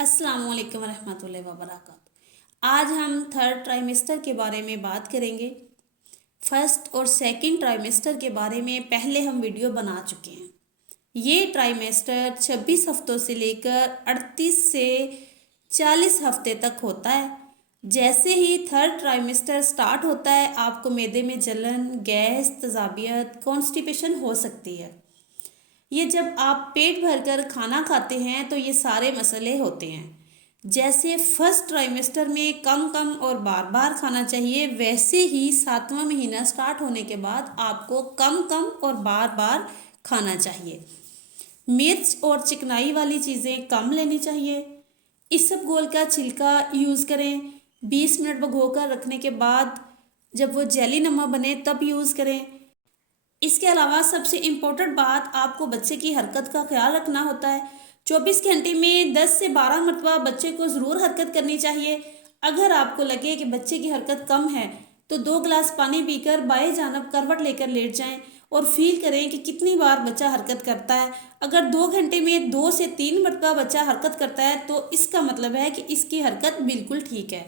अस्सलाम वालेकुम रहमतुल्लाहि व बरकातहू। आज हम थर्ड ट्राइमेस्टर के बारे में बात करेंगे। फर्स्ट और सेकंड ट्राइमेस्टर के बारे में पहले हम वीडियो बना चुके हैं। ये ट्राइमेस्टर 26 हफ्तों से लेकर 38 से 40 हफ्ते तक होता है। जैसे ही थर्ड ट्राइमेस्टर स्टार्ट होता है आपको मैदे में जलन, गैस, तेजाबियत, कॉन्स्टिपेशन हो सकती है। ये जब आप पेट भरकर खाना खाते हैं तो ये सारे मसले होते हैं। जैसे फर्स्ट ट्राइमेस्टर में कम कम और बार बार खाना चाहिए, वैसे ही 7वां महीना स्टार्ट होने के बाद आपको कम कम और बार बार खाना चाहिए। मिर्च और चिकनाई वाली चीज़ें कम लेनी चाहिए। इसबगोल का छिलका यूज़ करें। 20 मिनट भिगोकर रखने के बाद जब वो जेली नमा बने तब यूज़ करें। इसके अलावा सबसे इम्पोर्टेंट बात, आपको बच्चे की हरकत का ख्याल रखना होता है। 24 घंटे में 10 से 12 मरतबा बच्चे को ज़रूर हरकत करनी चाहिए। अगर आपको लगे कि बच्चे की हरकत कम है तो 2 गिलास पानी पीकर बाएं जानब करवट लेकर लेट जाएं और फील करें कि कितनी बार बच्चा हरकत करता है। अगर 2 घंटे में 2 से 3 मरतबा बच्चा हरकत करता है तो इसका मतलब है कि इसकी हरकत बिल्कुल ठीक है।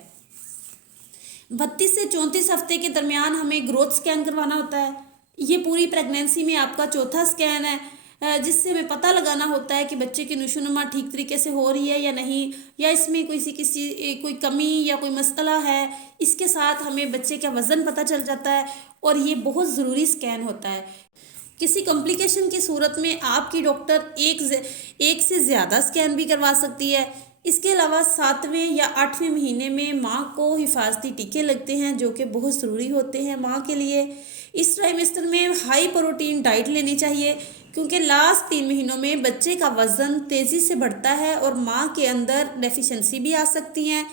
32 से 34 हफ्ते के दरमियान हमें ग्रोथ स्कैन करवाना होता है। ये पूरी प्रेगनेंसी में आपका चौथा स्कैन है, जिससे हमें पता लगाना होता है कि बच्चे की नशोनुमा ठीक तरीके से हो रही है या नहीं, या इसमें कोई कमी या कोई मसला है। इसके साथ हमें बच्चे का वज़न पता चल जाता है और ये बहुत ज़रूरी स्कैन होता है। किसी कॉम्प्लिकेशन की सूरत में आपकी डॉक्टर एक से ज़्यादा स्कैन भी करवा सकती है। इसके अलावा 7वें या 8वें महीने में माँ को हिफाजती टीके लगते हैं जो कि बहुत ज़रूरी होते हैं माँ के लिए। इस ट्राइमेस्टर में हाई प्रोटीन डाइट लेनी चाहिए क्योंकि लास्ट 3 महीनों में बच्चे का वज़न तेज़ी से बढ़ता है और माँ के अंदर डेफिशिएंसी भी आ सकती हैं।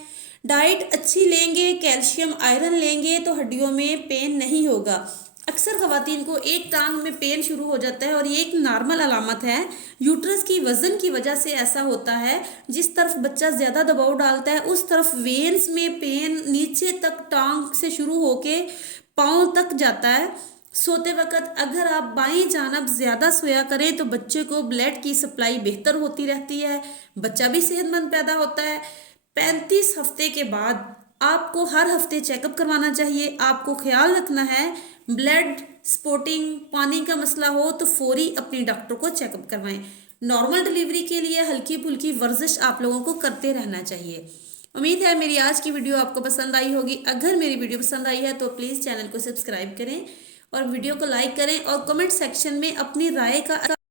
डाइट अच्छी लेंगे, कैल्शियम आयरन लेंगे तो हड्डियों में पेन नहीं होगा। अक्सर ख़वातीन को एक टांग में पेन शुरू हो जाता है और ये एक नॉर्मल अलामत है। यूट्रस की वज़न की वजह से ऐसा होता है। जिस तरफ बच्चा ज़्यादा दबाव डालता है उस तरफ वेन्स में पेन नीचे तक टांग से शुरू होके पाँव तक जाता है। सोते वक्त अगर आप बाईं जानब ज़्यादा सोया करें तो बच्चे को ब्लड की सप्लाई बेहतर होती रहती है, बच्चा भी सेहतमंद पैदा होता है। 35 हफ्ते के बाद आपको हर हफ्ते चेकअप करवाना चाहिए। आपको ख्याल रखना है, ब्लड स्पॉटिंग, पानी का मसला हो तो फौरी अपने डॉक्टर को चेकअप करवाएं। नॉर्मल डिलीवरी के लिए हल्की फुल्की वर्जिश आप लोगों को करते रहना चाहिए। उम्मीद है मेरी आज की वीडियो आपको पसंद आई होगी। अगर मेरी वीडियो पसंद आई है तो प्लीज़ चैनल को सब्सक्राइब करें और वीडियो को लाइक करें और कमेंट सेक्शन में अपनी राय का